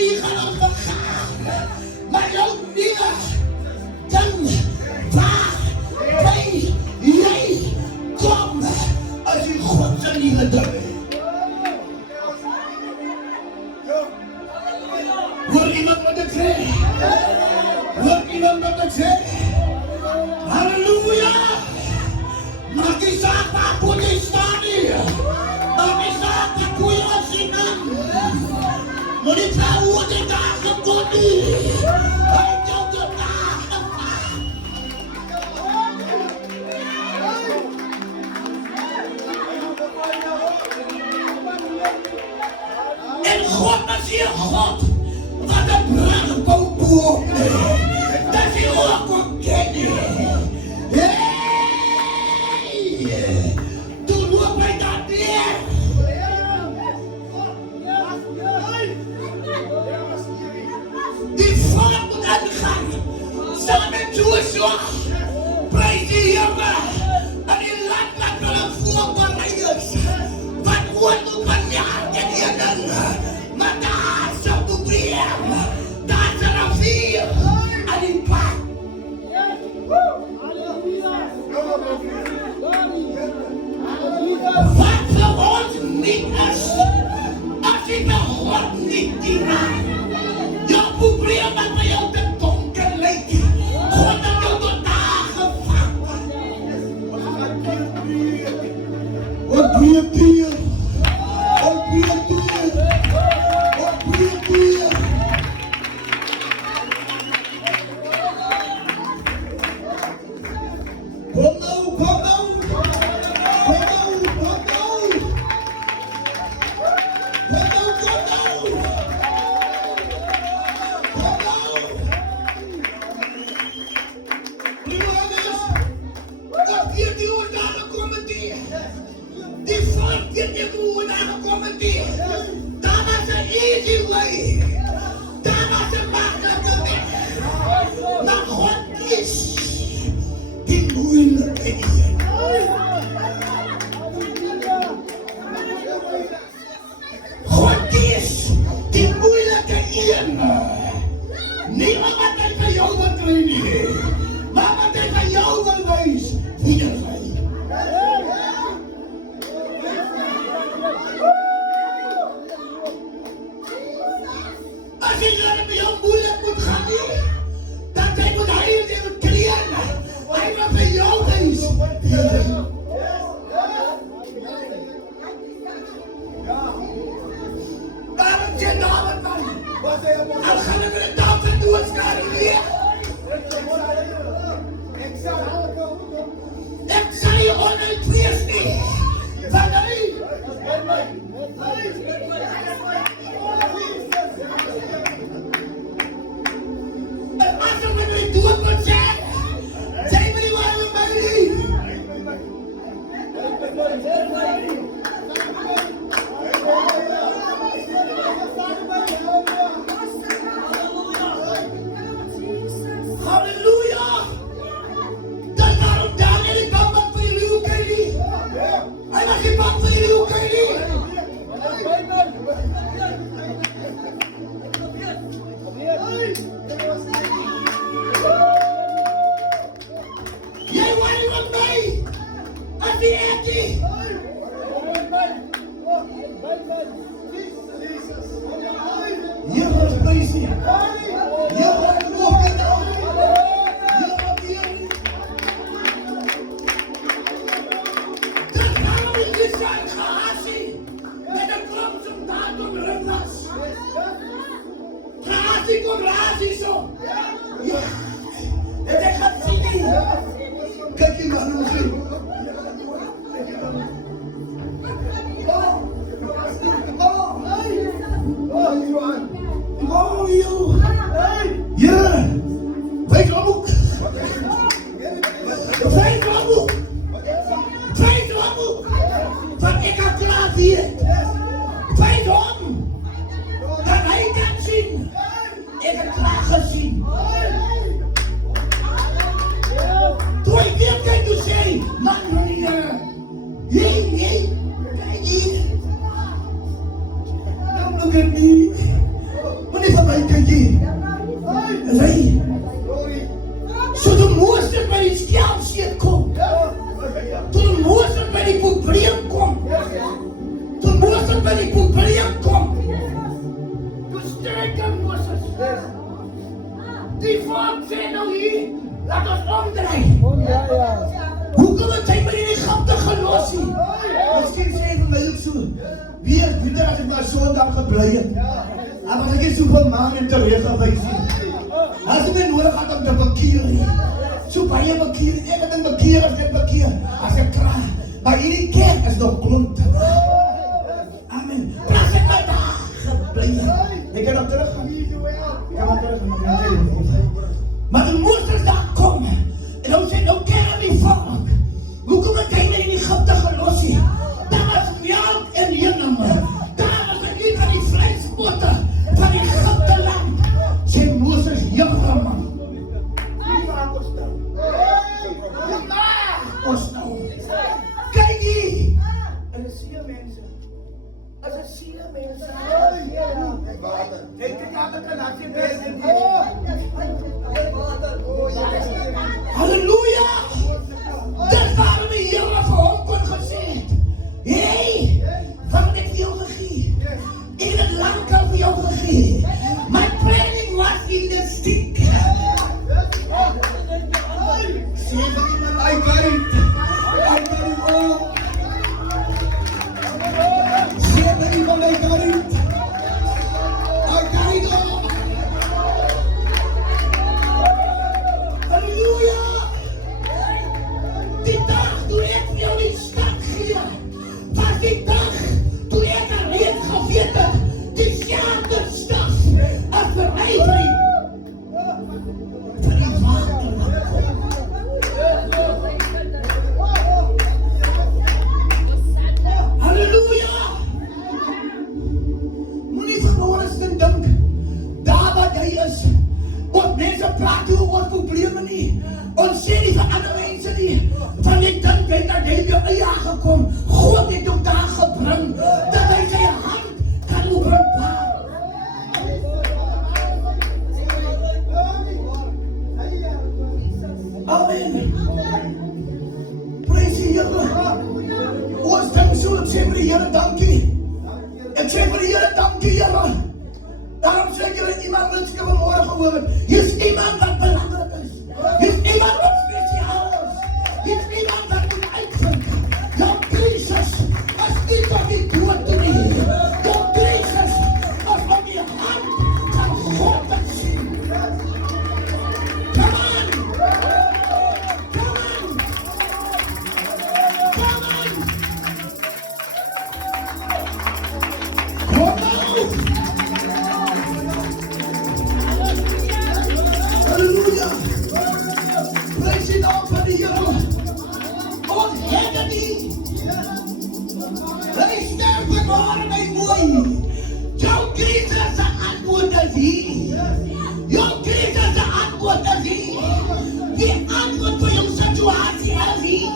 die gaan ons vergaan. Maar jou nieuwe ding waar bij jij komt als je God zijn nieuwe ding. Hoor iemand wat ik zeg? Hoor iemand wat ik zeg? Halleluja! Mag die zaak waar putih staan hier? Mag die zaak waar putih asinan? Mau ditahu di dalam kodi? Hai jauh ke En God is hier God. Wat een brandboom. Dat is hier ook een kennis. Toen loop wij dat neer. Die volk moet uitgaan. Samen met Joshua. Prijs die Heer. En die land laat wel een voorbereid is. Wat wordt op een jaar en hier. Maar daar is een probleem. Daar is een rivier. En die paard. Wat voor ons niet is, als ik de God niet dient. Jouw probleem dat bij jou te donker lijkt, God heeft jou tot dagen gevangen. Wat brengt hier? Wat brengt hier? Wat brengt hier? Kom nou, kom nou! Easy way. Daar was een makkelijke weg. Maar God is die moeilijkheden. God is die moeilijkheden. Niet omdat hij van jou wil trainen, maar omdat hij van jou wil wijzen wie er zijn. Als je met jou moeilijk moet gaan, dat hij moet heilen en moet creëren. Hij wil bij jou wezen. Waarom zit nou wat man? Dan gaan we met de dag en doen het naar weer. Ik zal je onuitweers niet. Van mij. En als we nu doen wat zijn, zijn we niet waar we bij die. Halleluja! Dat is daarom Daniel niet bang voor jullie, hoe kan je niet? Hij was niet bang voor jullie, hoe kan je niet? Jij wordt niet met mij! Als die Andy! Je wordt crazy! Je wordt broken! Je wordt hier! Dat gaan we niet zijn gehassie! En dan komt zo'n taal op de was! Gehassie komt razzie zo! Ja! En hij gaat zien! Kijk je maar hoe het Oh, joh! Ja! Vijf omhoek! Vijf omhoek! Vijf omhoek! Van ik heb klaar hier! Vijf om! Dat hij kan zien! Ik heb klaar gezien! Toen ik weer kijk te zijn, man, nee, kijk hier! Dan moet ik niet! nie vir my kan gee. En hy, so toe Moses by die skelmseet kom, toe Moses by die probleem kom, toe Moses by die probleem kom, toe sterk aan Moses. Die volk sê nou hier, laat ons omdraai. Hoekom het hy my in Egypte gelos nie? Miskien sê vir my ook so, wie is beter as ek maar Sondag gebly het? Maar ek is soveel maan en terecht gewys nie. As jy my nodig had om te bekeer nie. So baie bekeer nie, ek het in bekeer as ek bekeer, as ek kraag. Maar hierdie kerk is nog klomp te waag. Amen. Plaas ek my daar gebly. Ek kan nog terug gaan. Maar die Moses daar kom, en dan sê, nou ken die volk. Hoekom het hy my in Egypte gelos nie? Daar was melk en honing. Daar was ek nie van die vleispotte van die Egypte land. Sê Moses, jongere man. Ons nou. Kyk hier. En ek sien mense. As ek sien mense. Kijk aan kan laat jy bes. Halleluja. Dis waarom die Here vir hom kon gesê het. Hey, wat het ek vir jou gegee? Ek het lank al vir jou gegee. My planning was in the stick. Sê vir iemand, I got it all. Sê vir iemand, I got it. I got it all. Halleluja. Die dag toe ek vir jou die stad gee, was die dag toe ek alleen geweet het, die sjaalde stad, as vir my vir die water wat kom. Halleluja! Moenie verloor is en dink, daar wat jy is, ons mense praat oor ons probleme nie, ons sê nie vir ander mense nie, van die dink weet dat jy by eie aangekom, God het ook daar gebring, dat hy sy hand kan openbaar. Amen. Praise die Here. Ons dink so, ek sê vir die Here dankie. Ek sê vir die Here dankie, Here. Daarom sê ek julle iemand wat ek vanmorgen gehoor het. Hier is iemand wat belangrijk is. Hier is iemand wat speciaal is. Hier is iemand wat moet uitvind. Jou crisis is nie van die dood toe nie. Jou crisis is van die hand van God te sien. Come on! Come on! Come on! Come on! Halleluja! Prijs die naam van die Here. Ons het dit nie. Hy sterf vanmorgen my mooi. Jou crisis se antwoord is hier. Jou crisis se antwoord is hier. Die antwoord vir jou situasie is hier.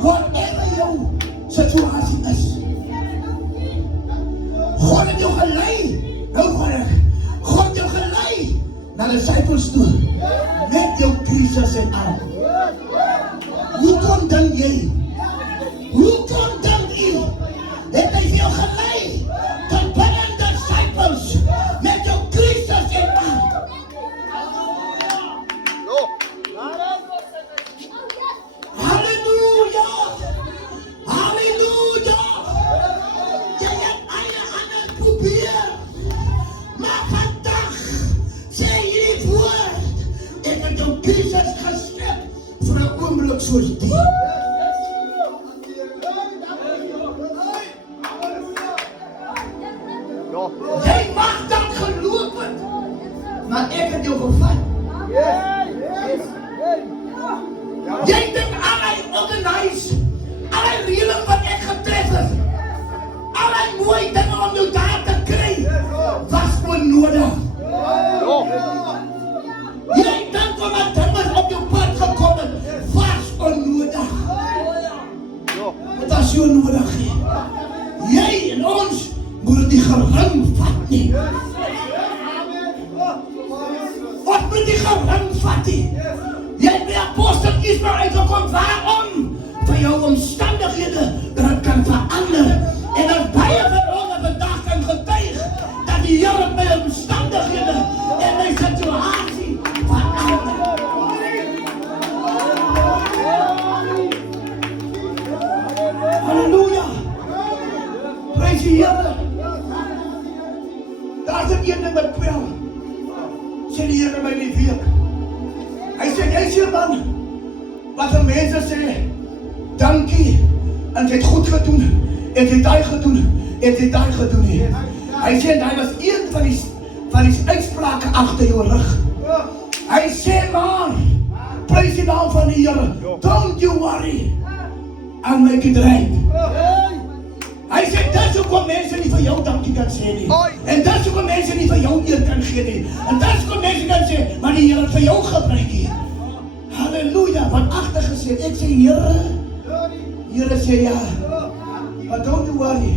Whatever jou situasie is. God het jou gelei. Nou God het jou gelei na die disciples toe. Met jou crisis en al. Hoe kom dan jy? Hoe kom dan jy? Het hy jou gelei tot binne die disciples met jou crisis en al. Halleluja! Halleluja! Jy het eie ander probeer. Maar vandag sê hierdie woord, ek het jou crisis gestip vir 'n oomblik soos die. Jy mag dan geloop het, maar ek het jou gevat. Jy dink allerlei organise, allerlei reëling wat ek getref het, allerlei mooi dinge om jou daar te kry, was onnodig. Jy dink omdat dinge op jou pad gekom het, was onnodig. Het was so nodig. Jy en ons moet dit nie gering vat nie. Ons moet die gering vat nie. Jy het by apostel Israel uitgekom, waarom? Vir jou omstandighede, dat het kan verander. En as baie van ons vandag kan getuig, dat die Here my omstandighede en my situasie verander. Halleluja. Prys die Here. Daar is een ding wat kwel. Sê die Here my die week. Hy sê, jy sê man, wat die mense sê, dankie, en jy het goed gedoen, en jy het daai gedoen, en jy het daai gedoen. Hy sê, hy was een van die uitsprake agter jou rug. Hy sê maar, prys die naam van die Here, don't you worry, I'll make it right. Hy sê, dis hoekom mense nie vir jou dankie kan sê nie. En dis hoekom mense nie vir jou eer kan gee nie. En dis hoekom mense kan sê, maar die Here het vir jou gebruik hier. Halleluja, wat agter gesê, ek sê Here sê ja, but don't you worry,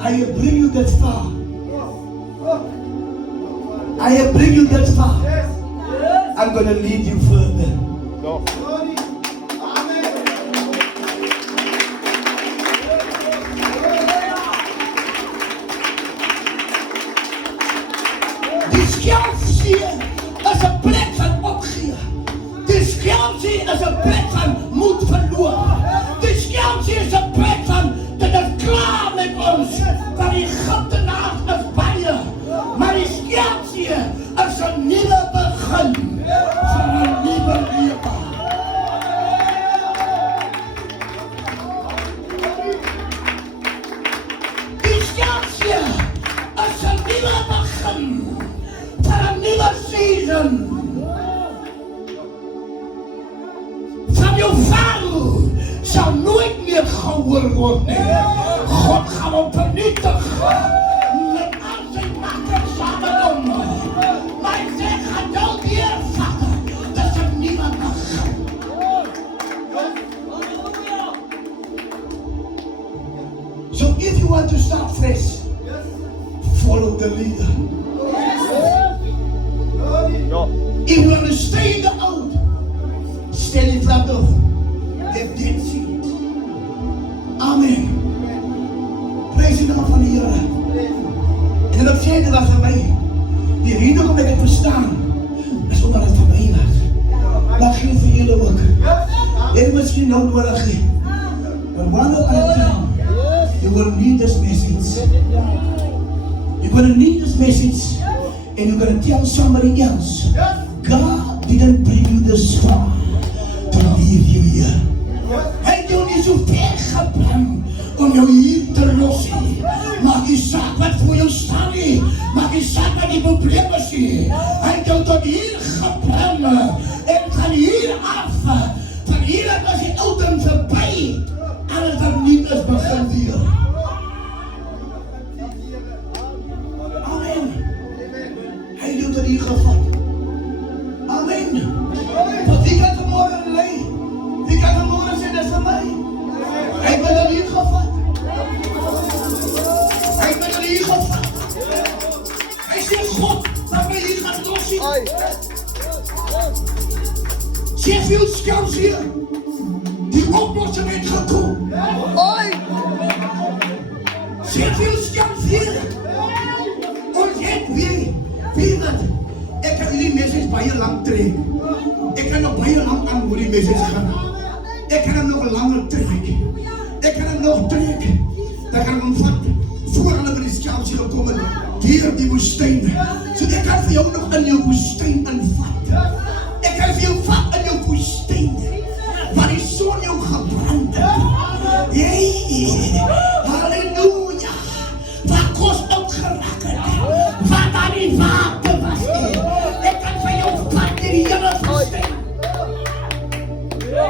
I will bring you that far. I will bring you that far. I'm going to lead you further. Die skelfsee is 'n plek van opgee. Die skelfsee is 'n plek van moed verloor. Die skelfsee is 'n plek van dit is klaar met ons. Van die Egiptenaars is baie, maar die skelfsee is 'n nuwe begin van 'n nuwe lewe. Die skelfsee is 'n nuwe begin van 'n nuwe season. Van jou vader sal nooit meer gehoor word nie. God gaan hom vernietig met al sy makker samen om. Maar hy sê, gaan jou weer vatten. Dis 'n nuwe begin. So if you want to start fresh, follow the leader. If you want to stay in the old, stand in front of the dead sea. Amen. Prys die naam van die Here. En dan sê dit was vir my, die rede hoekom ek het verstaan, is omdat het vir my was. Maar geen vir julle ook. Jy miskien nou nodig hê. But one at a time, you will need this message. You're going to need this message, and you're going to tell somebody else, God didn't bring you this far to leave you here. Hy het jou nie so ver gebring om jou hier te los nie. Maak die saak wat voor jou staan nie. Maak die saak wat die probleem is nie. Hy het jou tot hier gebring en van hier af, van hier af as die ouding verby, alles wat nie is begin weer. Amen. Hy het jou tot hier gevat. Amen. Want wie kan vanmorgen lei? Wie kan vanmorgen sê, dis vir my? Hy het my tot hier gevat. Hy het my tot hier gevat. Hy sê, God, wat my hier gaan los sien. Sheffield Scouts hier, die oplossing het gekom. Sheffield Scouts hier, ons het wie wat, ek kan die message baie lang trek. Ek kan nog baie lang aan hoe die message gaan. Ek kan hem nog langer trek. Ek kan hem nog trek. Dan kan hem vat, voor hulle by die Scouts gekom het, hier op die woestijn. So ek kan vir jou nog in jou woestijn invat. Ek kan vir jou vat in jou woestijn, waar die son jou gebrand het. Hey, halleluja. Waar kos ook geraak het, waar daar die water was. Ek kan vir jou vat in die hele woestijn.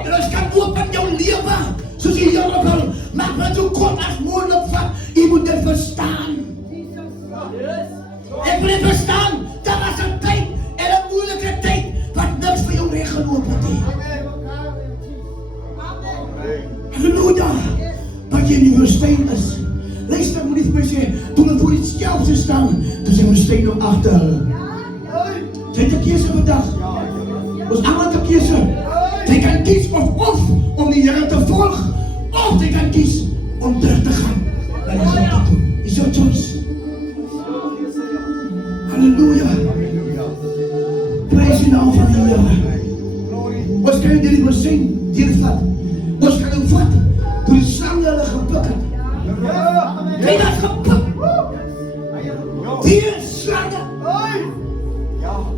En ons kan open jou lewe, soos die Here wil, maak wat so kort as moontlik vat. Jy moet dit verstaan. Ek moet dit verstaan, daar was 'n tyd en 'n moeilike tyd wat niks vir jou reggeloop het nie. Halleluja. Wat jy in die woestijn is vir my sê, toen we voor die skelpse staan, toen zijn we steeds nog achter hulle. Sy het 'n keuse vandag. Ons almal het 'n keuse. Jy kan kies of om die Here te volg, of jy kan kies om terug te gaan. Dat is wat toe. Is your choice. Halleluja. Prys die naam van die Here. Ons kan dit nie sien, dit vat. Ons kan hom vat. Toe die slange hulle gepik het. Jy het gepik. Die slange.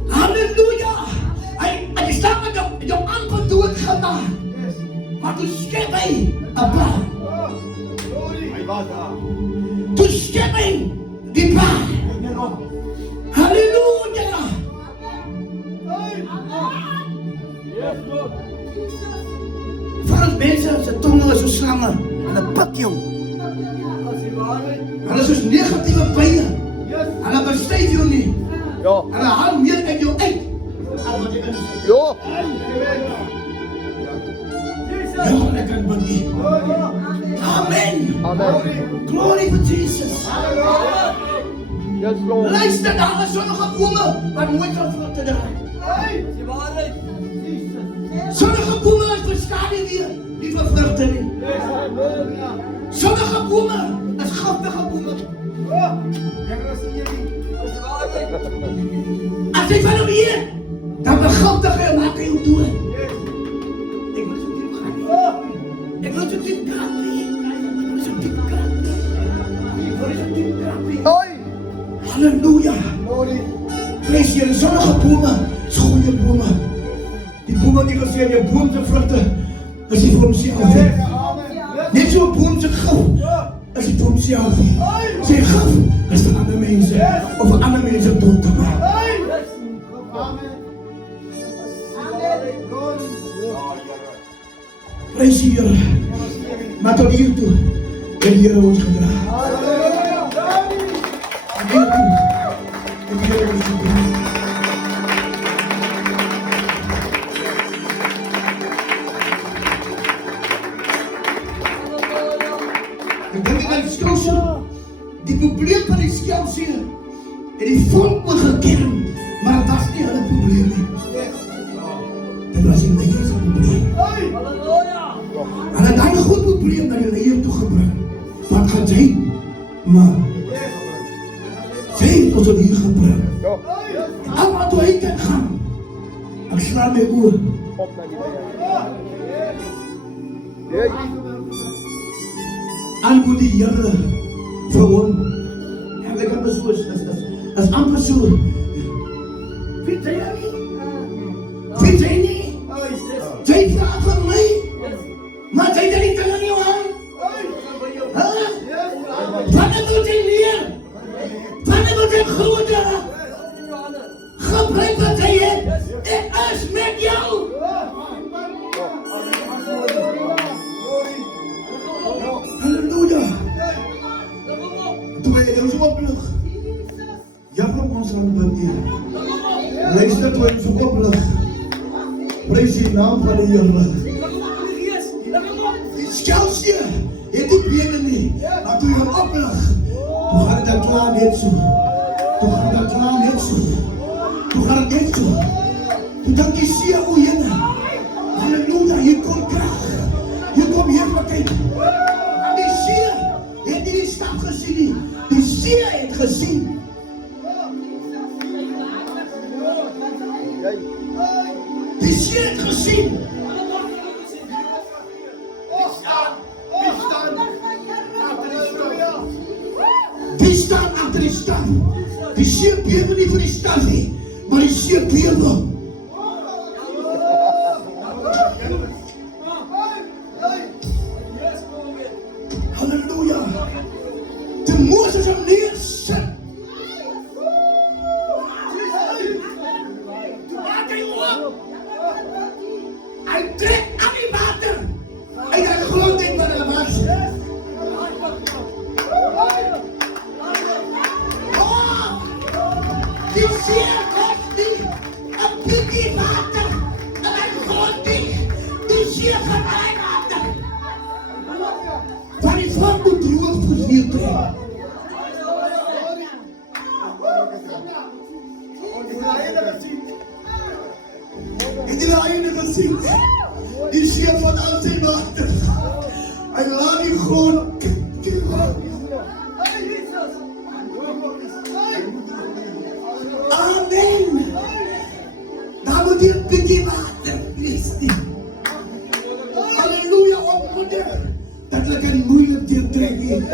Halleluja. Hy staan met jou amper dood gemaak. Maar toe skep hy 'n baan. Toe skep hy die baan. Halleluja. Voor mensen, zijn tongen is zo slangen. En dan pak je hem. En dat is dus negatieve pijn. En dan besteed je hem niet. En dan haal je meer uit je uit. Ja. Ja, lekker body. Amen. Glory to Jesus. Yes, Lord. Luister, daar is sommige bomen wat nooit gaan vrucht te draaien. Sommige bomen is beskadig weer, nie vir vrugte nie. Sommige bomen is giftige bomen. As jy van hom eet, dan begiftig hy en maak hy jou dood. Ek wil so diep gaan. Ek wil so diep gaan. Ek wil so diep gaan. Ek wil so diep gaan. Halleluja. Lees hier, sommige bomen is goeie bomen. Die bomen die gesê, die boom se vrugte is die boom self. Net so 'n boom se gif is die boom self. Sy gif is vir ander mense of vir ander mense dood te maak. Prys die Here. Maar tot hier toe het die Here ons gedra. Hier toe het die Here ons gedra. Die probleem van die skelpsee en die volk moet gekern, maar het was nie hulle probleem nie. Dit was die leier se probleem. En het dan 'n goed probleem na die leier toe gebring. Wat gaan jy? Maar sy het ons hier gebring. Almal toe hy kan gaan. Ek slaan my oor. Op na die Here. Al moet die Here vir hom. En ek kan besoek as amper so. Weet jy nie? Weet jy nie? Jy vraag van my. Maar jy het nie kan nie hoor. Wanneer moet jy leer? Wanneer moet jy groter? Gebruik wat jy het. Ek is met jou. Halleluja. Toe hy ons oplig. Jakob ons aan bid. Luister toe ons oplig. Prys die naam van die Here. Die skelpsee het die bene nie, maar toe hy oplig, toe gaan dit klaar net so. Toe gaan dit klaar net so. Toe gaan dit net so. Toe dink jy see hoe jy. Halleluja, hier kom krag. Hier kom heerlikheid. Die see het nie die stad gesien nie. Die see het gesien. Die see het gesien. Wie staan achter die stad? Die see bewe nie vir die stad nie, maar die see bewe. Halleluja. Toe Moses hom neersit. Toe maak hy oop. Hy trek aan die water. Hy het grond in wat hulle was. Die see kos nie 'n bietjie water. En hy grond nie. Die see gaan hy water. Van die volk moet droog verweer trek. aanzien. Die zeer van al zijn water. En laat die gewoon. Amen. Dan moet je een beetje water, Christi. Halleluja, op moeder. Dat lekker die moeilijk te trekken.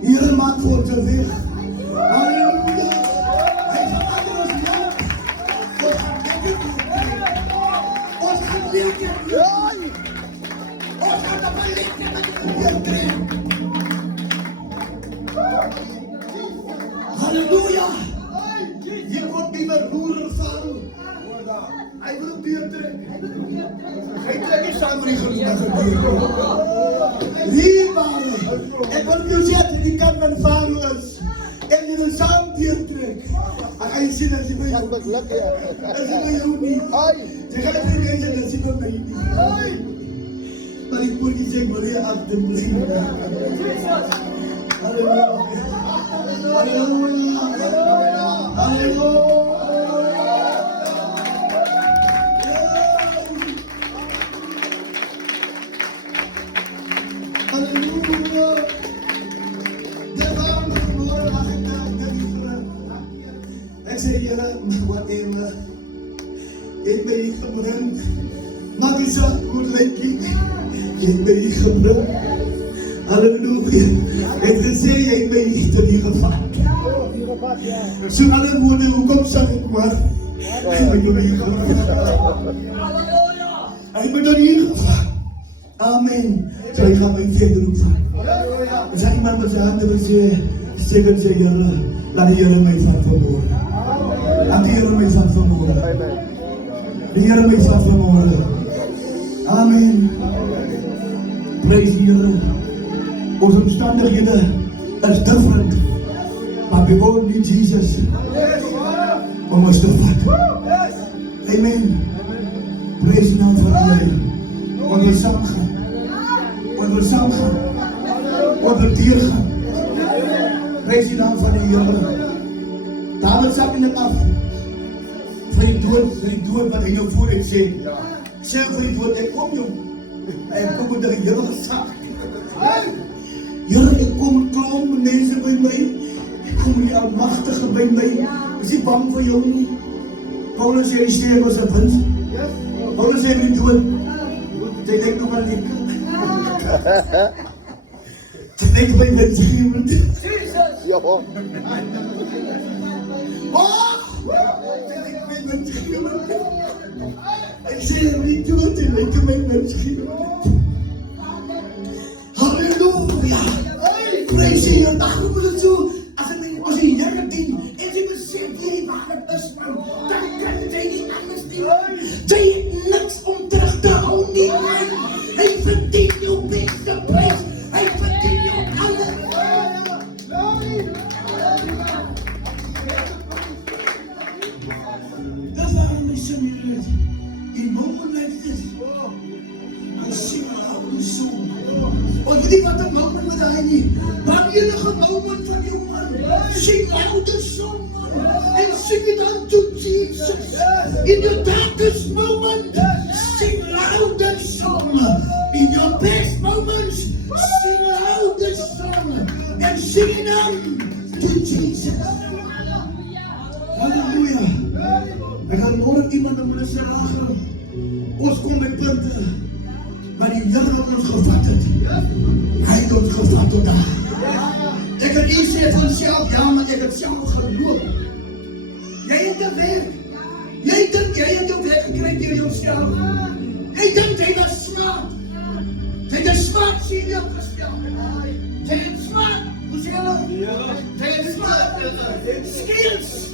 Hier maakt voor de weg. Halleluja. Hij gaat achter ons melk. Ons gaat lekker doen. Ons gaat lekker doen. Ons gaat er wel lekker met de weer trekken. Halleluja. Je wordt niet meer roeren van. Hij wil weer trekken. Hij trekt niet samen die gelukkige dieren. Hier waren. Ik wil u zeggen, die kan mijn vader is. En die wil samen dier trekken. En hij ziet dat ze bij jou niet. Dat ze bij jou niet. Ze gaat er niet eens dat ze bij mij niet. Maar ik moet je zeggen, Maria, af de plezier. Halleluja. Halleluja. Halleluja. Halleluja. De naam van de Lord mag ik naar ik zei, Heer, wat een ik ben je gebruikt. Maak je zo goed lekker. Ik ben je gebruikt. Halleluja. En gezegd, ik ben je te die gevat. Zo alle woorden, hoe komt zag ik maar. Ik ben je gebruikt. Ik ben door hier gevat. Amen. Zo, ik ga mijn verder roepen. Er zijn iemand met zijn handen zeggen, laat de Heer mij van vermoorden. Laat de Heer mij van vermoorden. De Heer mij van vermoorden. Amen. Prijs de Heer. Onze omstandigheden is different. Maar we all need Jesus. Om ons te vatten. Amen. Prijs de naam van de Heer. Want we samen gaan. Want we samen gaan. Want we dier gaan. Prijs de naam van de Heer. David zag in het af. Voor je dood wat hij jou voor heeft gezegd. Zeg voor je dood, ik kom jong. En kom met de Heer gezag. Heer, ik kom klauwen mensen bij mij. Ik kom die almachtige bij mij. Is hij bang voor jou niet? Paulus zei, sterk als een wind. Paulus zei, wie dood. Zij denkt nog aan die zij denkt bij wensgevend. Ja, hoor. Zij denkt bij wensgevend. Hij zei, wie dood, zij denkt bij wensgevend. Halleluja. Prijs je Heer. Daarom is het zo. Als je Heer dient en je beseft hier waar het is, man, dan kan hij niet anders doen. Zij heeft niks om terug te houden, niet man. Hij verdient jouw beste prijs. Hij verdient jou alles. Dat is waarom ik zing hier. In moment like this. I sing an oude song. Want weet je wat een moment met hij niet? Wanneer je een moment van jou man. Sing oude song man. En sing it unto Jesus. In your darkest moment. Sing louder song. In your best moments. Sing louder song. And sing it unto Jesus. Halleluja. Ik had morgen iemand naar me zeggen. Ons komt bij punten. Maar die Heer heeft ons gevat. Hij heeft ons gevat tot daar. Ik kan niet zeggen van zelf, ja, maar ik heb zelf geloof. Jij hebt de werk. Jij denkt, jij hebt de werk gekregen in jezelf. Jij denkt, hij was smart. Hij is smart, zie je opgesteld. Hij is smart, hoe zeg je dat? Hij is smart, skills.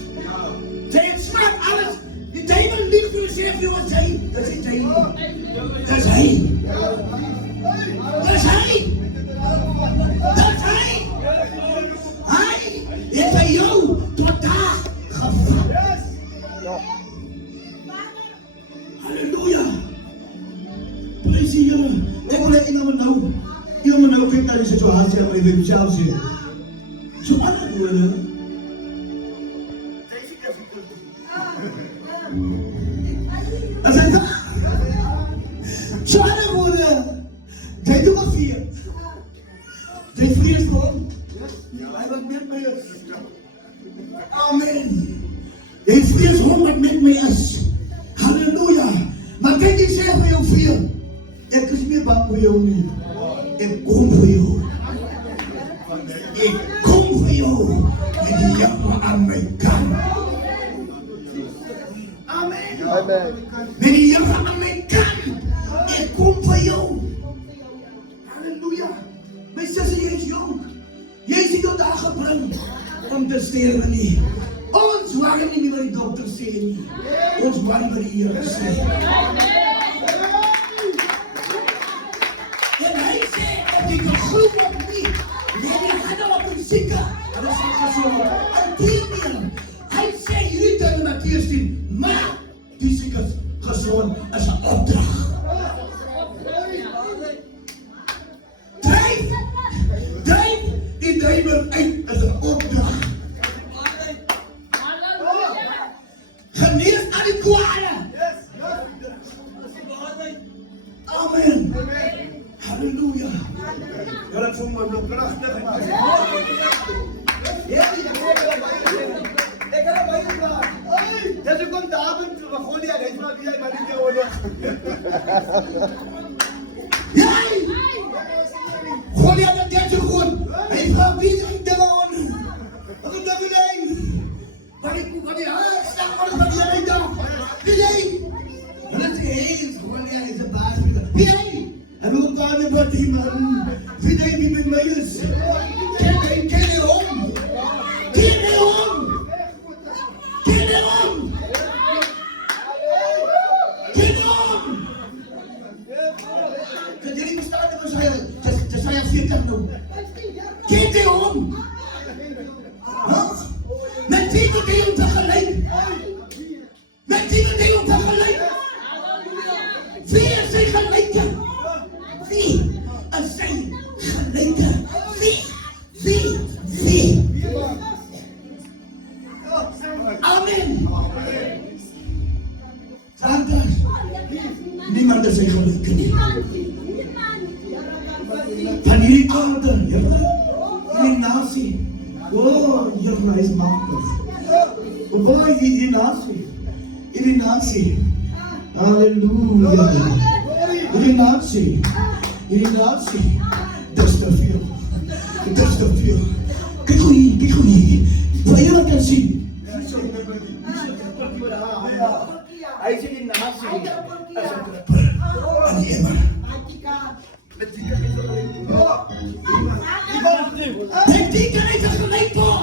Hij is smart, alles. Die duivel ligt voor jezelf, jongens, hij. Dat is hij. Dat is hij. Dat is hij. Dat is hij. Hij heeft bij jou tot daar gevat. Halleluja. Prijs de Heer. Ik wil naar iemand nou kijken naar die situatie en ik wil mezelf zien. Zo andere woorden. Dat zijn daar. Sy vrees vir hom. Hy wat met my is. Amen. Jy vrees hom wat met my is. Halleluja. Maar kyk jy sê vir jou vriend, ek is nie bang vir jou nie. Ek kom vir jou. Ek kom vir jou. En die Here aan my kant. Amen. Amen. Met die Here aan my kant. Ek kom vir jou. Halleluja. My sussie, jy is jong. Jy is nie tot daar gebring om te sterwe nie. Ons worry nie wat die dokter sê nie. Ons worry wat die Here sê. En hy sê, as jy glo op nie, neem jy hande op die sieke, en dan sal gesond word. Inteendeel, hy sê, jullie kan in Mattheus 10, maar die siekes gesond is 'n opdrag. Dryf die duiwel uit is 'n opdrag. Genees aan die kwade. Amen. Halleluja. Dat voel me nog prachtig. Ik ga bij je vragen. Ja, ze komt daar en we gooien die uit. Hij vraagt die uit, maar niet jou. Jij! Goliath het net zo goed. Hij vraagt wie is de man? Wat is dat jullie? Wat die haast staat, wat is jij dan? Wie jij? En dan zeg je, Goliath is de baas. Wie jij? En we gaan met wat die man. Wie jij die met mij is? Ken je om? Ken je om? Ken je om? Ken je om? Jadi bestaan dengan saya 40 nou. Ken je om? Met wie moet je om tegelijk? Met wie moet je om tegelijk? Wie is zijn gelijke? Wie is zijn gelijke? Wie? Amen. Vandaag, niemand is zijn gelijke niet. Van hierdie aarde, Here, hierdie nasie, Here, hy is machtig. Waar hierdie nasie, halleluja, hierdie nasie, dis te veel. Kyk hoe hier, vir jy wat kan sien. Hij zit in de nasie. En die emmer. Met die kan hy tegelijk kom.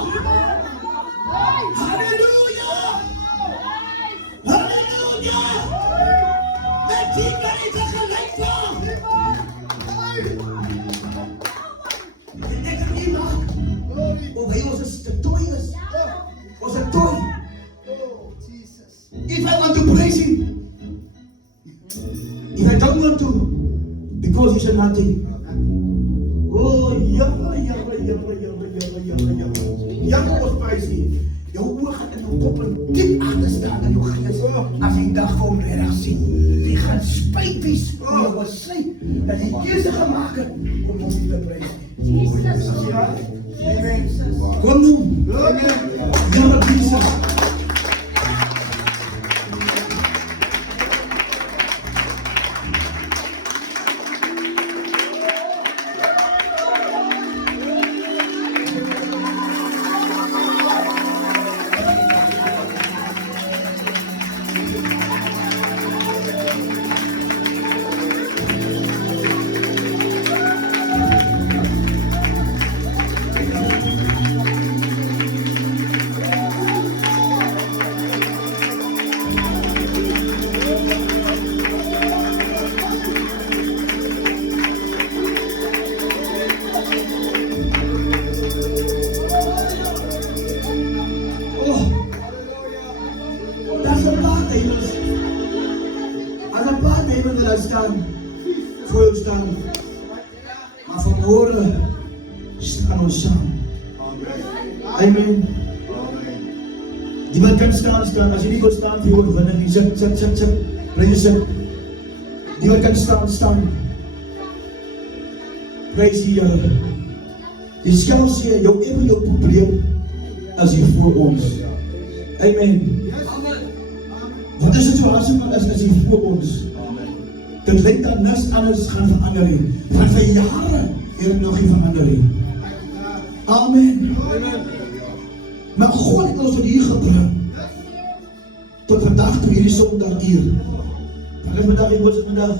Halleluja. Met die kan hy tegelijk kom. Ek kan nie maak. Of hy ons een toy is. Ons een toy. If I want to praise him, if I don't want to, because he's a nothing. Oh, ja, was praise him. Jou oor gaan in jou kop en diep achter staan in jou gees. As die dag vir hom reg sien, die gaan spyt wees oor jou besluit dat jy keuse gemaak het om hom te prys. Amen. Kom nou. Ja, Jesus. Staan, voor ons staan. Maar vanmorgen staan ons samen. Amen. Die wat kan staan. Als je niet kan staan, voor je wordt winnen. Zet. Blijf zitten. Die wat kan staan. Prijs die Here. Die skelm sê, jou probleem is hier voor ons. Amen. Wat is die situasie van is hier voor ons? Dit lyk dat niks anders gaan verander nie. Van vir jare het nog nie verander nie. Amen. Maar God het ons hier gebring. Tot vandag toe hierdie Sondag hier. Wat is vandag, wat is vandag?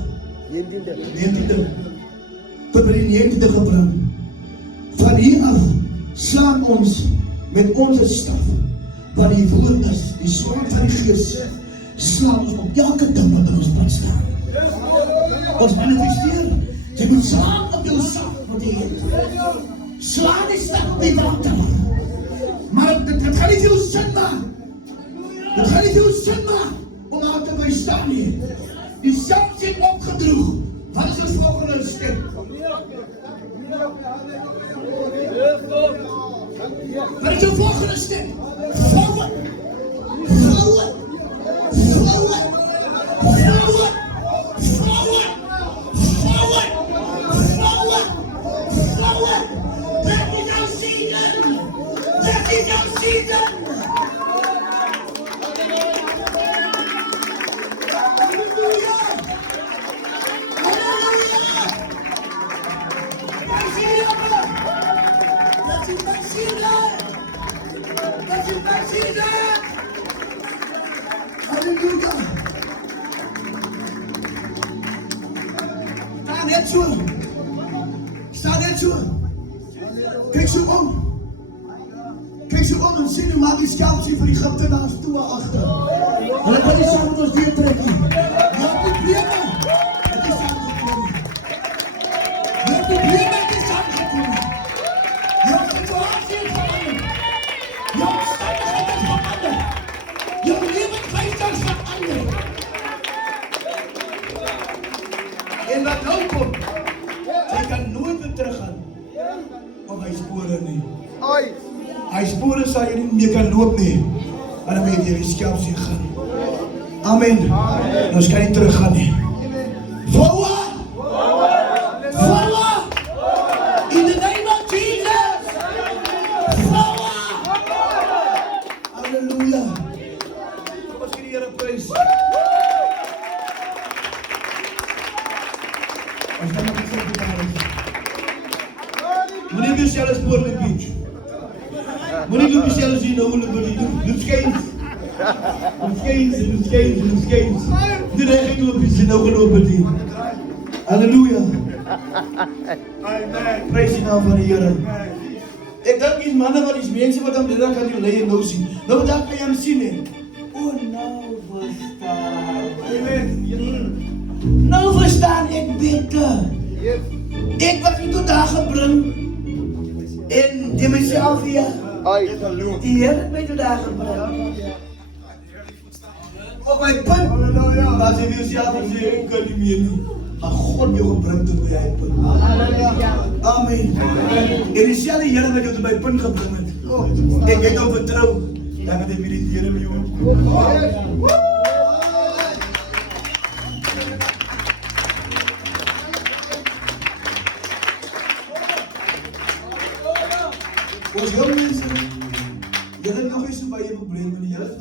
19de. Tot by die 19de gebring. Van hier af slaan ons met onze staf, wat die woord is, die swaard van die gees, slaan ons op elke ding wat in ons pad staan. Ons manifesteer, jy moet slaan op jou staf, wat jy het. Slaan die staf op die water. Maar dit gaan nie veel sin maak. Dit gaan nie veel sin maak om aan te bestaan nie. Die sand het opgedroeg. Wat is ons volgende stap? Wat is jou volgende stap? Forward. Forward. Forward. Forward. Forward. Forward. Forward. Forward. That is our season. That is our season. Sta net so. Kyk so om. Kyk so om en sien hoe maak die skelmsie vir die Egiptenaars toe agter. Hulle kan nie saam met ons deurtrek nie. Jy het probleme. Dit is saamgekom. Jy het probleme, dit is saamgekom. Jou situasie is verander. Jou omstandigheid is verander. Jou lewenswyse is verander. En wat nou kom, jy kan nooit weer teruggaan op my spore nie. Hy spore sal jy nie meer kan loop nie, maar dan moet jy die skelmsie gaan. Amen. Nou ons kan nie teruggaan nie. Forward! Forward! In the name of Jesus! Forward! Halleluja! Kom ons gee die Here prys. Ons gaan nog eens op Moenie jezelf spoor in de beach. Moenie loop jezelf zien hoe loop schijnt. Loop schijnt. De regen loop je zien hoe loop het. Halleluja. Prijs die naam van de Heer. Ik denk die mannen van die mensen wat hem de dag kan die leien nou zien. Nou daar kan je hem zien hè. Oh nou verstaan. Nou verstaan ik beter. Ik was niet tot daar gebring. En die mezelf hier. Die Heer het mij tot daar gebring. Op mijn punt. Maar ze wil zelf zeggen, ik kan niet meer doen. Maar God jou gebring tot bij mijn punt. Amen. En diezelfde Heer wat jou tot mijn punt gebring het. En jy jou vertrouw. Dan gaat hy mediteren met jou. Ons jong mense, julle het nog nie so baie probleme nie, julle het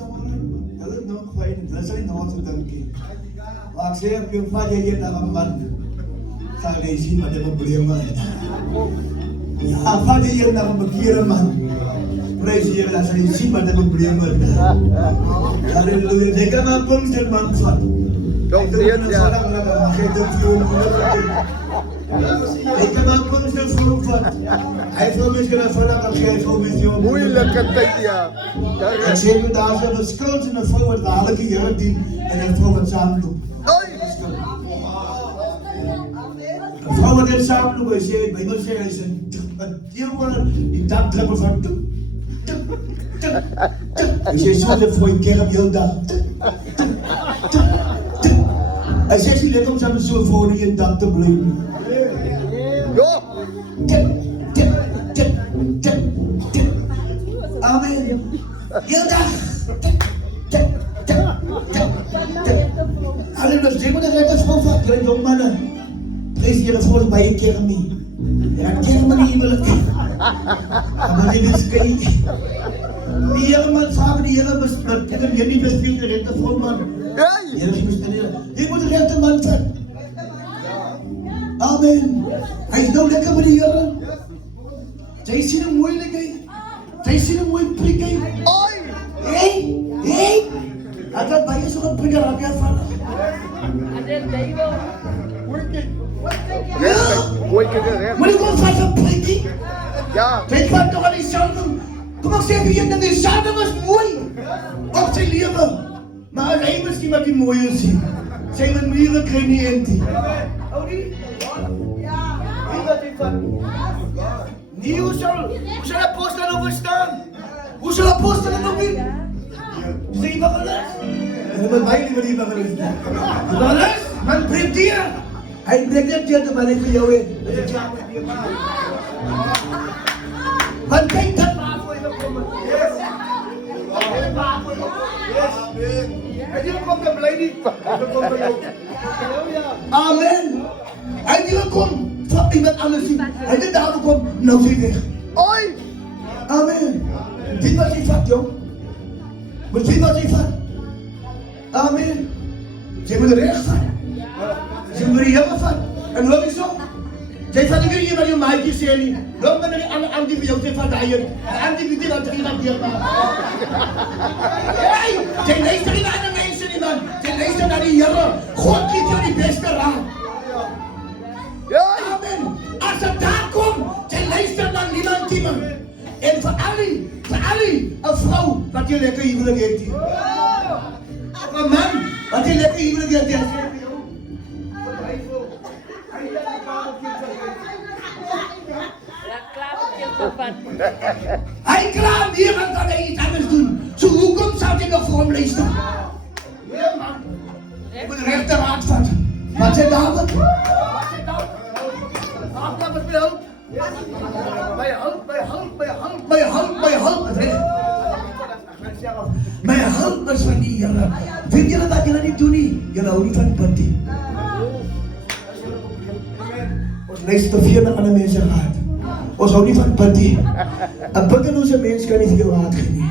nog fijn, julle sal nie na ons dink nie. Maar ek sê op jou vat jy eendag 'n man, sal jy sien wat die probleme het. Ja, vat jy eendag 'n bekeerde man, prys die Here, dan sal jy sien wat die probleme het. Halleluja, jy kan maar Pinkster man vat. Don't say it, ja. Mag jy dit vir hom ik heb een Pinkster voor hem vat. Hij wil misschien een vanaf dat gij voor mij jou. Moeilijke tijd, ja. Ik zeg je daar zo een schuld en een vrouw met dadelijke Heer dien en een vrouw met samen doen. Een vrouw met hem samen doen, hij zegt, bij mij zeggen ze, die dak druppel van tuk, tuk, tuk, tuk. Hij zegt, zo dat voor je keer op heel dag. Tuk, tuk, tuk, tuk. Hij zegt, je let om samen zo voor je dak te blijven. Amen. Heel dag. Halleluja. Jy moet net as van vat, jong manne. Prys die Here vir by jou kermie. En dan kermie huwelik. Maar dit is kijk. Die Here man vragen die Here besturen. Je niet besturen, de rechte man. Hey! Here die besturen. Je moet de rechte man zijn. Amen. Hij is nou lekker met die Here. Zij zien hem moeilijkheid. Zij zien hem mooi prikken. Oi! Hey! Hij gaat bij je zo'n prikker aan je vallen. Ja! Wicked er, Maar ik wil van zo'n prikking. ja. Dit gaat toch aan diezelfde. Kom ik zeg je, dat diezelfde was mooi. Op zijn leven. Maar hij misschien wat die mooie is. Zijn manieren krijg niet in die. Hou die? Ja. Wie wat dit van? Nee, hoe zal apostelen nog bestaan? Hoe zal apostelen nog niet? Zie je wat er is? Dat is mij niet wat hier wat er is. Wat er is? Man breekt dier. Hij breekt het dier, maar ik voor jou in. Want kijk dat waar voor je komen. Yes. En die komt er blij niet. Amen. En die komt van iemand anders zien. En die daar komt, nou zie weg. Oi! Amen. Dit was die vat, jong. Maar dit was die vat. Amen. Ze moeten recht van. Ze moeten helemaal van. En wat is zo? Zij van die hier met je maatjes zijn. Loop maar naar die andere anti van jou, zij van daar hier. De anti die wat er iemand hier maakt. Hey! Zij luisteren niet naar de mensen, die man. Zij luisteren naar die Here. God geeft jou die beste raad. Ja! Amen. Als het daar komt, zij luisteren naar niemand die man. En voor Ali, een vrouw, wat je lekker huwelijk heeft. Een man, wat je lekker huwelijk heeft. Hij klaart hier, want kan hij iets anders doen. Zo hoekom zou hij nog voor hem lezen? Ja man, ik moet de rechterraad vatten. Wat zijn dames? Wat zijn dames? Wat is mijn hulp? Mijn hulp. Mijn hulp is van die Here. Weet jullie dat jullie niet doen niet? Jullie houden niet van die party. Ons luistert te veel naar andere mensen raad. Ons houdt niet van party. Een biddeloze mens kan niet veel raad geven.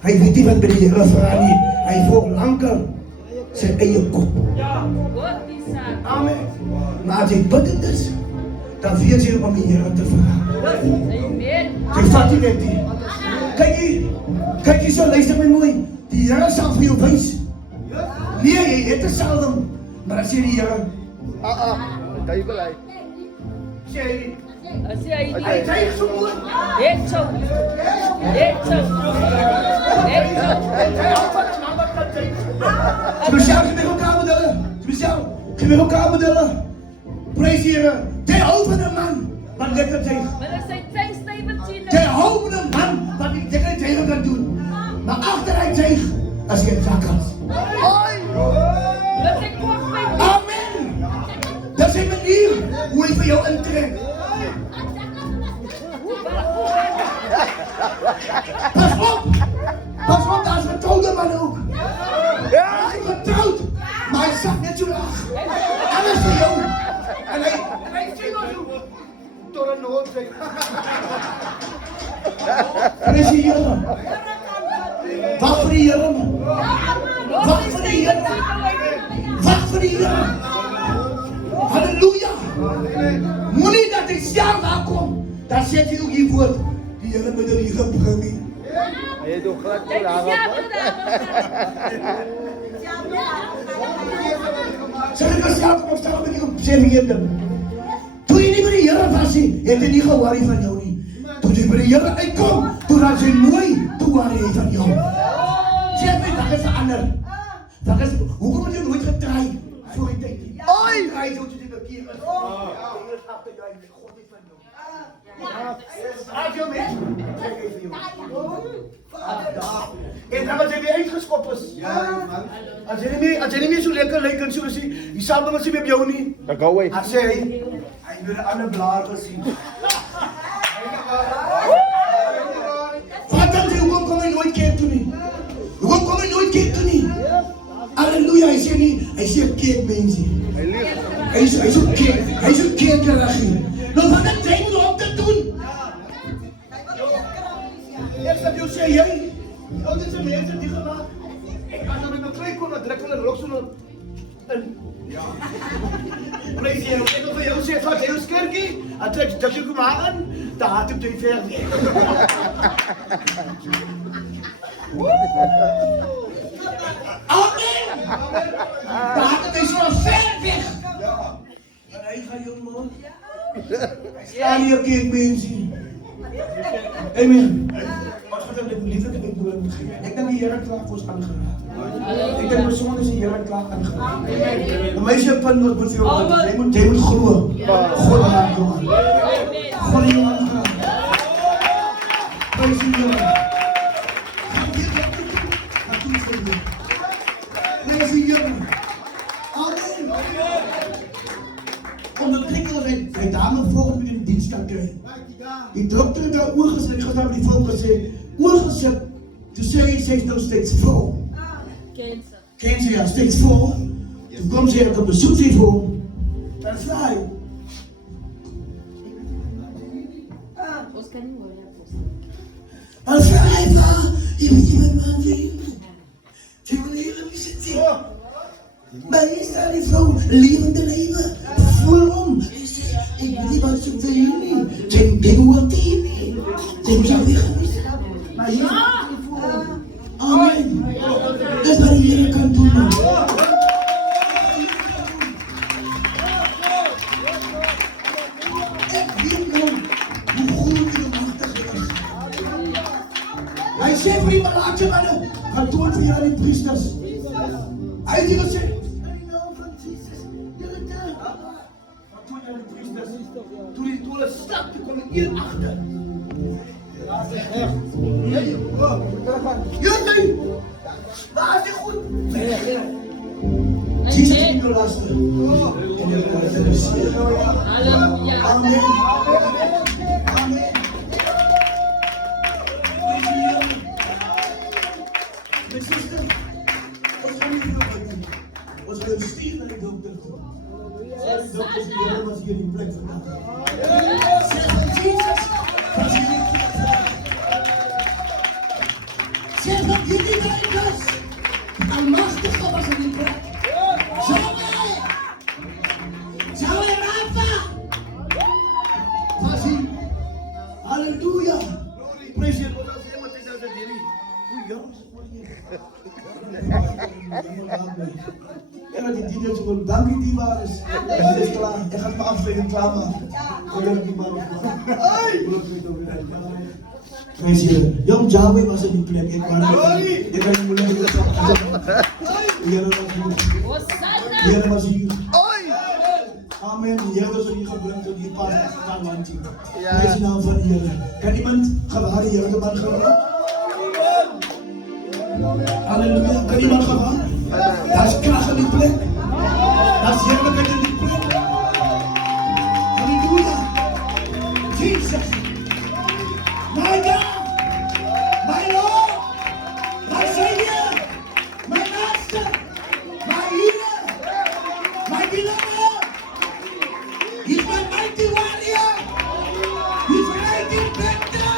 Hij weet niet wat bij die Here vraagt niet. Hij volgt langer zijn eigen kop. Amen. Maar als hij biddend is, dan weet hij om die Here te vragen. Ik vat die net die. Kijk hier zo, luister my mooi. Die Here zal vir jou wys. Nee, jy het te seldom. Maar as jy die Here, Tayo balay. sê hy, Okay. hy sê so mooi. Spesiaal vir elkaar met hulle. Spesiaal vir elkaar met hulle. Prys die Here. Jy hou van 'n man wat lekker sê. Jy hou van 'n man wat die dinge jy kan doen. Maar agter hy sê as jy sakkels. Oi! Amen. Dat is een manier hoe hij voor jou intrekt. Pas op, daar is een getrouwde man ook. Hij is getrouwd, maar hij zakt net zo laag. Alles voor jou. En hij ziet nog zo. Door een nood. En is die Here. Wacht voor die Here. Wacht voor die Here. Wacht voor die Here. Halleluja. Moenie dat ik zelf aankom. Dan zet je ook hier voor. Die Here met een Here brengen. Ay, doon ka lang. Zeg ik als jou kom staan met die observeerde. Toen je niet met die Here was, heeft hij niet geworried van jou niet. Toen je met die Here uitkomt, toen had hij mooi, toen worried hij van jou. Zeg me, dat is veranderd. Dat is, hoe kom je nooit gedraaid? Voor je tijd. Oi! Draai zo te die bekeer. God is van jou. Raad jou mee? Zeg even jou. En dan was hij weer uitgeskopt is. Als je niet meer zo lekker lijkt en zo is hij, die zal dan met jou niet. Go away. Als hij wil een ander blaar gezien. Wat dan, hoe kom je nooit keer toe niet? Hoe kom je nooit keer toe niet? Halleluja, hij zegt niet, hij zegt keer mensen. Hij is ook keer, hij is ook keer kerachie. Nou, wat een tijd moet op te doen? Sê jy, dit is mense die gemaak. As hulle met kry kom, dan druk hulle rok so in. Ja. Prys jy, ek wil vir jou sê, vat jou skertjie, en trek dat jy kom aan, dan het jy die ver weg. Amen! Dan het jy so ver weg. Ja. En hy gaan jou man. Staan hier kyk mense. Amen. Wat gaan dit lieflike uitnodiging gee? Ek dink die Here klaar vir ons aangeraak. Ek dink persoonlik is die Here klaar aangeraak. En my se punt wat moet vir jou jy moet glo. God maak jou aan. God jou aangeraak. Prys die Here. Prys die Here. Amen. Onderdrukking of hy dame volgens met die dienst kan kry. Die dokter het haar oor gesit, ek het die vrou gesê, oor gesit, toe sê hy, sy is nou steeds vol. Cancer, ja, steeds vol. Toe kom sy, ek op besoek sy vol. Dan sê hy. Dan sê hy, jy weet jy met man vriend. Jy wil hier aan my sit. Maar hier staan die vrou, levende leven, voel om. Ik weet niet wat ze willen niet. Ze denken wat die niet. Ze zijn weer geweest. Maar hier is het voor. Amen. Dat is wat de Heer kan doen. Ik weet nog hoe goed en machtig is. Hij zei voor die malaatje mannen, van toen voor jullie priesters. Hij heeft gezegd. Toen hulle stap, toe kom ek hier agter. Ja, dis reg. Nee, nee. Waar is die goed? Jesus is jou laster. En jy kan dit besien. Halleluja. Amen. Amen. My sister, wat gaan jy doen? Wat gaan jy stuur na die dokter toe? Dokter, die Here was hier in die plek vandag. Zeg dat jullie wijkers almachtige was in die plek. Zou hij Rafa? Was hij? Halleluja. Prijs je God als iemand is uit het jullie. Hoe jongens, en dat die dienst gewoon dank je die waar is. Het is klaar. Je gaat me aflevering klaarmaken. Die man is klaar. Prijs je. Jong Yahweh was in die plek. Ik kan niet moeilijk in de stad. De Heer was hier. Amen. De Heer was hier gebruikt door die paar talenten. Prijs de naam van de Heer. Kan iemand gewaar de Heer de man gewaar? Halleluja. Kan iemand gewaar? Dat is kracht in die plek. Dat is heerlijkheid in die plek. Halleluja. Jesus. My God. My Lord. My Savior. My Master. My Healer. My Beloved. He's my mighty warrior. He's my mighty victor.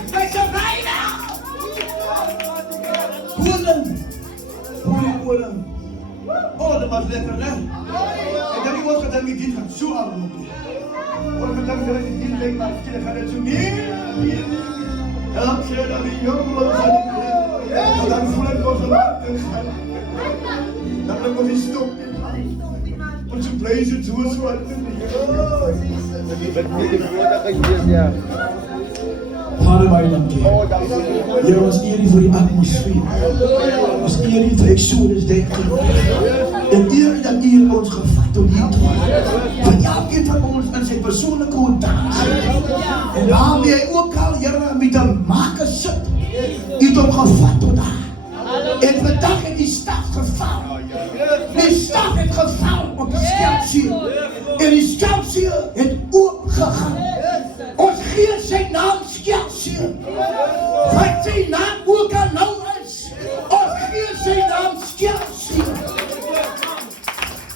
He's my survivor. Poelen. Oh, dat was lekker, hè? Ik denk niet wat dat die dienst gaat zo aanlopen. Oh, ik denk dat die dienst denkt, maar ik ga het zo neer. Help ze dat die jongen en dan voel ik ons laten gaan. Dan heb ik nog iets stop. Want ze blijven zo zwart. Vader, wij danken je. Heer, was eer voor die atmosfeer. Was eer voor Exodus 13. En eer dat hier ons gevat door die van elkeen van ons en zijn persoonlijke hoedanigheid. En daarmee hij ook al, Heer, met de maken zit. Die hem gevat door daar. En vandaag heeft die staf gevallen. Die staf heeft gevallen op de skelpziel. En die skelpziel heeft opgegaan. Ons geeft zijn naam skelpziel. Wat zijn naam ook al nou is. Ons geeft zijn naam skelpziel.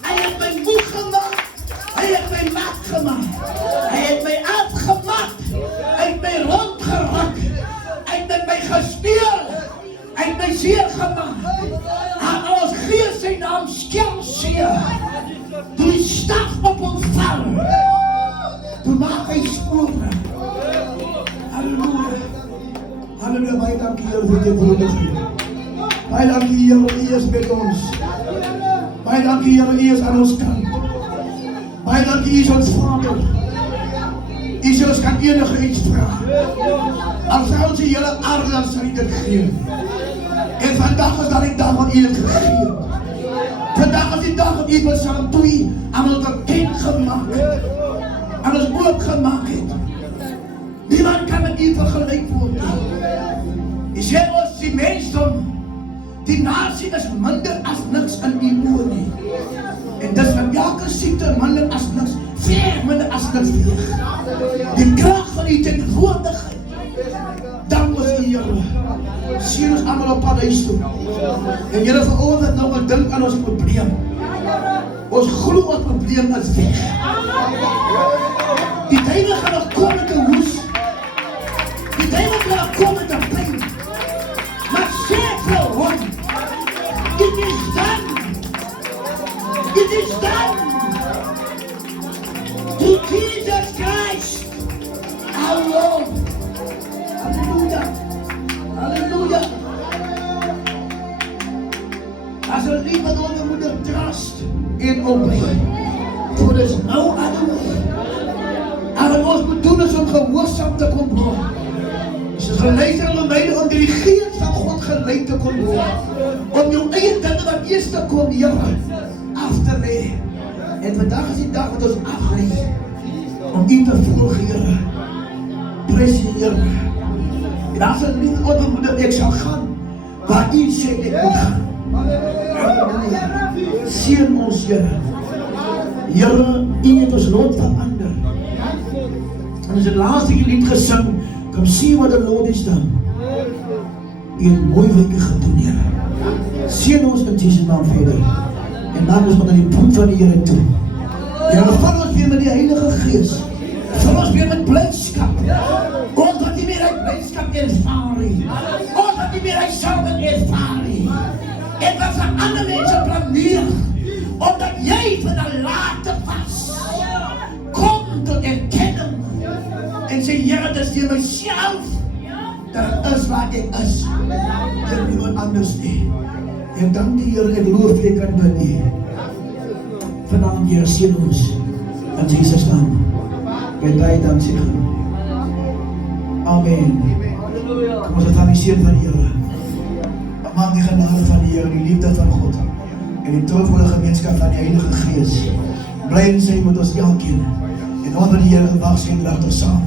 Hij heeft mij moe gemaakt. Hij heeft mij maat gemaakt. Hij heeft mij uitgemaakt. Hij heeft Toe maak hy spore. Halleluja. Halleluja, baie dankie Here vir dit verkondiging. Baie dankie Here, U is met ons. Baie dankie Here, U is aan ons kant. Baie dankie, U is ons Vader. U sê ons kan enige iets vra. Al vra ons die hele aarde, dan sal U dit gee. En vandag is dan die dag wat U het gegee. Vandag is die dag wat U met Psalm 2 aan ons bekend gemaak het. Aan ons oopgemaak het. Niemand kan met U vergelyk word. U sê ons die mensdom, die nasie is minder as niks in U oë nie. En dis van elke siekte minder as niks, ver minder as niks weeg. Die krag van U teenwoordigheid. Dank ons U Here. Sien ons allemaal op pad huis toe. En Here vanoggend het nou gedink aan ons probleem. Ons glo ons probleem is weg. Die duivel gaan nog kom met 'n hoes. Die duivel gaan nog kom met 'n pyn. Maar sê vir hom, it is done. It is done. Through Jesus Christ, our Lord. Hallelujah. Hallelujah. As a lieve donde moet trust in obey. For there's no other way. En wat ons moet doen is om gehoorsaam te kom word. As ons geluister na my om die gees van God geleid te kom word. Om jou eie dinge wat eers te kom, Here, af te lê. En vandag is die dag wat ons aflê. Om U te volg, Here. Prys U, Here. En as 'n lieve ondermoeder ek sal gaan waar U sê ek moet gaan. Seën ons, Here. Here, U het ons lot verander. En as het laaste lied gesing, kom see what the Lord is done. U het mooi werke gedoen, Here. Seën ons in Jesus naam verder. En maak ons met die punt van die Here toe. Here, vul ons weer met die Heilige Gees. Vul ons weer met blydskap. Ons wat nie meer uit blydskap ervaar nie. Ons wat nie meer uit salwing ervaar nie. En wat vir ander mense planeer, omdat jy van 'n late was. Kom tot erkenning en sê, Here, dis deur myself dat is waar ek is. En niemand anders nie. En dankie Here, ek loof ek kan bid nie. Vanaand Here, seën ons in Jesus naam. Met baie danksegging. Amen. Kom ons het aan die seën van die Here. Maak die genade van die Here, die liefde van God en die trouvolle gemeenskap van die Heilige Gees bly en sy met ons elkeen. En onder die Here gewag sien kragtig saam.